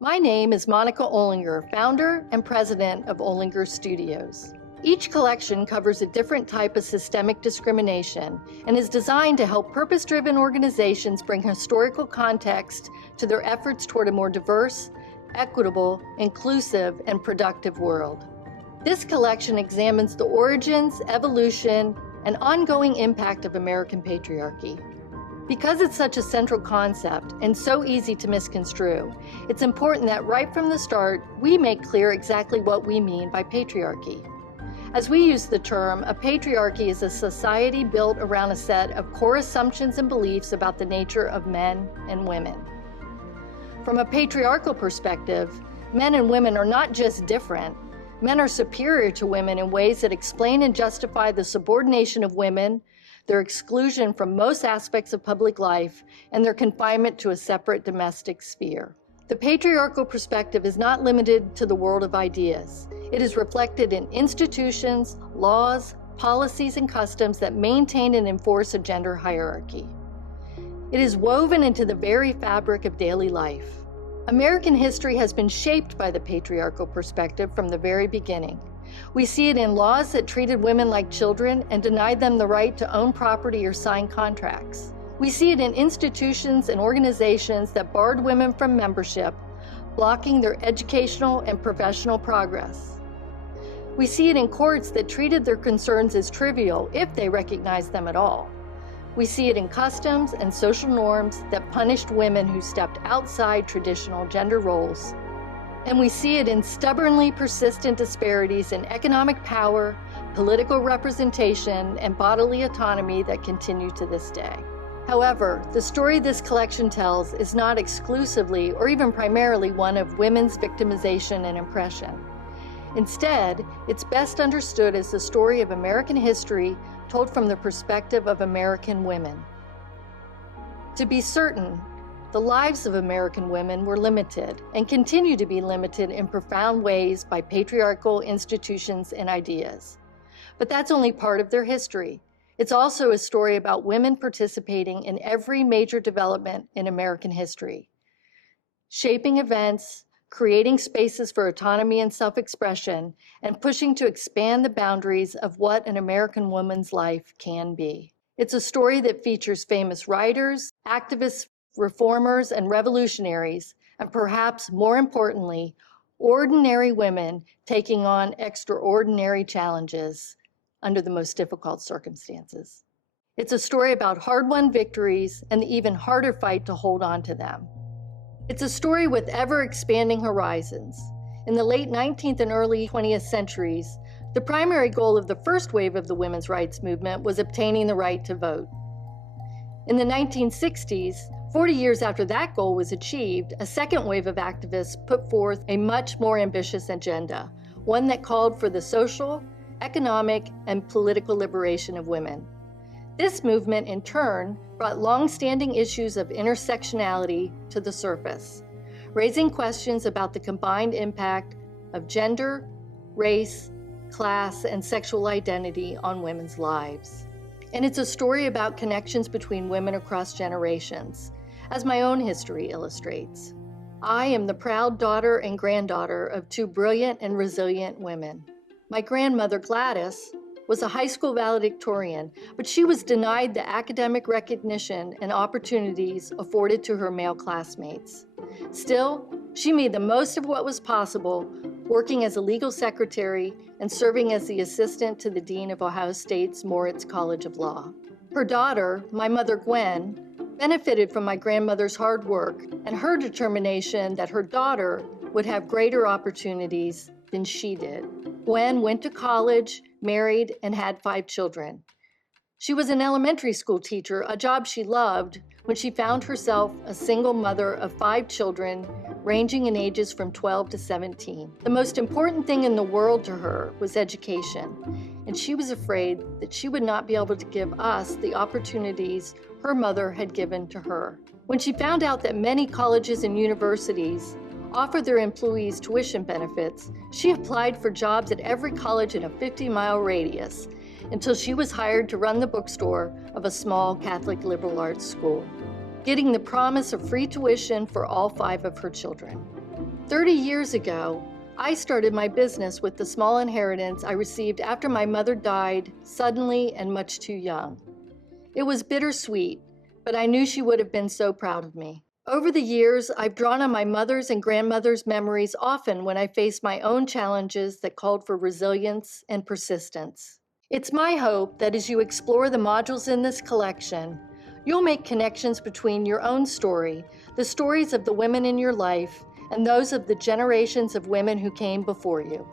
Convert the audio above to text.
My name is Monica Olinger, founder and president of Olinger Studios. Each collection covers a different type of systemic discrimination and is designed to help purpose-driven organizations bring historical context to their efforts toward a more diverse, equitable, inclusive, and productive world. This collection examines the origins, evolution, and ongoing impact of American patriarchy. Because it's such a central concept and so easy to misconstrue, it's important that right from the start, we make clear exactly what we mean by patriarchy. As we use the term, a patriarchy is a society built around a set of core assumptions and beliefs about the nature of men and women. From a patriarchal perspective, men and women are not just different. Men are superior to women in ways that explain and justify the subordination of women, their exclusion from most aspects of public life, and their confinement to a separate domestic sphere. The patriarchal perspective is not limited to the world of ideas. It is reflected in institutions, laws, policies, and customs that maintain and enforce a gender hierarchy. It is woven into the very fabric of daily life. American history has been shaped by the patriarchal perspective from the very beginning. We see it in laws that treated women like children and denied them the right to own property or sign contracts. We see it in institutions and organizations that barred women from membership, blocking their educational and professional progress. We see it in courts that treated their concerns as trivial if they recognized them at all. We see it in customs and social norms that punished women who stepped outside traditional gender roles. And we see it in stubbornly persistent disparities in economic power, political representation, and bodily autonomy that continue to this day. However, the story this collection tells is not exclusively or even primarily one of women's victimization and oppression. Instead, it's best understood as the story of American history told from the perspective of American women. To be certain, the lives of American women were limited and continue to be limited in profound ways by patriarchal institutions and ideas. But that's only part of their history. It's also a story about women participating in every major development in American history, shaping events, creating spaces for autonomy and self-expression, and pushing to expand the boundaries of what an American woman's life can be. It's a story that features famous writers, activists, reformers, and revolutionaries, and perhaps more importantly, ordinary women taking on extraordinary challenges under the most difficult circumstances. It's a story about hard-won victories and the even harder fight to hold on to them. It's a story with ever-expanding horizons. In the late 19th and early 20th centuries, the primary goal of the first wave of the women's rights movement was obtaining the right to vote. In the 1960s, 40 years after that goal was achieved, a second wave of activists put forth a much more ambitious agenda, one that called for the social, economic, and political liberation of women. This movement, in turn, brought long-standing issues of intersectionality to the surface, raising questions about the combined impact of gender, race, class, and sexual identity on women's lives. And it's a story about connections between women across generations, as my own history illustrates. I am the proud daughter and granddaughter of two brilliant and resilient women. My grandmother, Gladys, was a high school valedictorian, but she was denied the academic recognition and opportunities afforded to her male classmates. Still, she made the most of what was possible, working as a legal secretary and serving as the assistant to the dean of Ohio State's Moritz College of Law. Her daughter, my mother Gwen, benefited from my grandmother's hard work and her determination that her daughter would have greater opportunities than she did. Gwen went to college, married, and had 5 children. She was an elementary school teacher, a job she loved, when she found herself a single mother of 5 children, ranging in ages from 12 to 17. The most important thing in the world to her was education, and she was afraid that she would not be able to give us the opportunities her mother had given to her. When she found out that many colleges and universities offer their employees tuition benefits, she applied for jobs at every college in a 50-mile radius until she was hired to run the bookstore of a small Catholic liberal arts school, getting the promise of free tuition for all 5 of her children. 30 years ago, I started my business with the small inheritance I received after my mother died suddenly and much too young. It was bittersweet, but I knew she would have been so proud of me. Over the years, I've drawn on my mother's and grandmother's memories often when I faced my own challenges that called for resilience and persistence. It's my hope that as you explore the modules in this collection, you'll make connections between your own story, the stories of the women in your life, and those of the generations of women who came before you.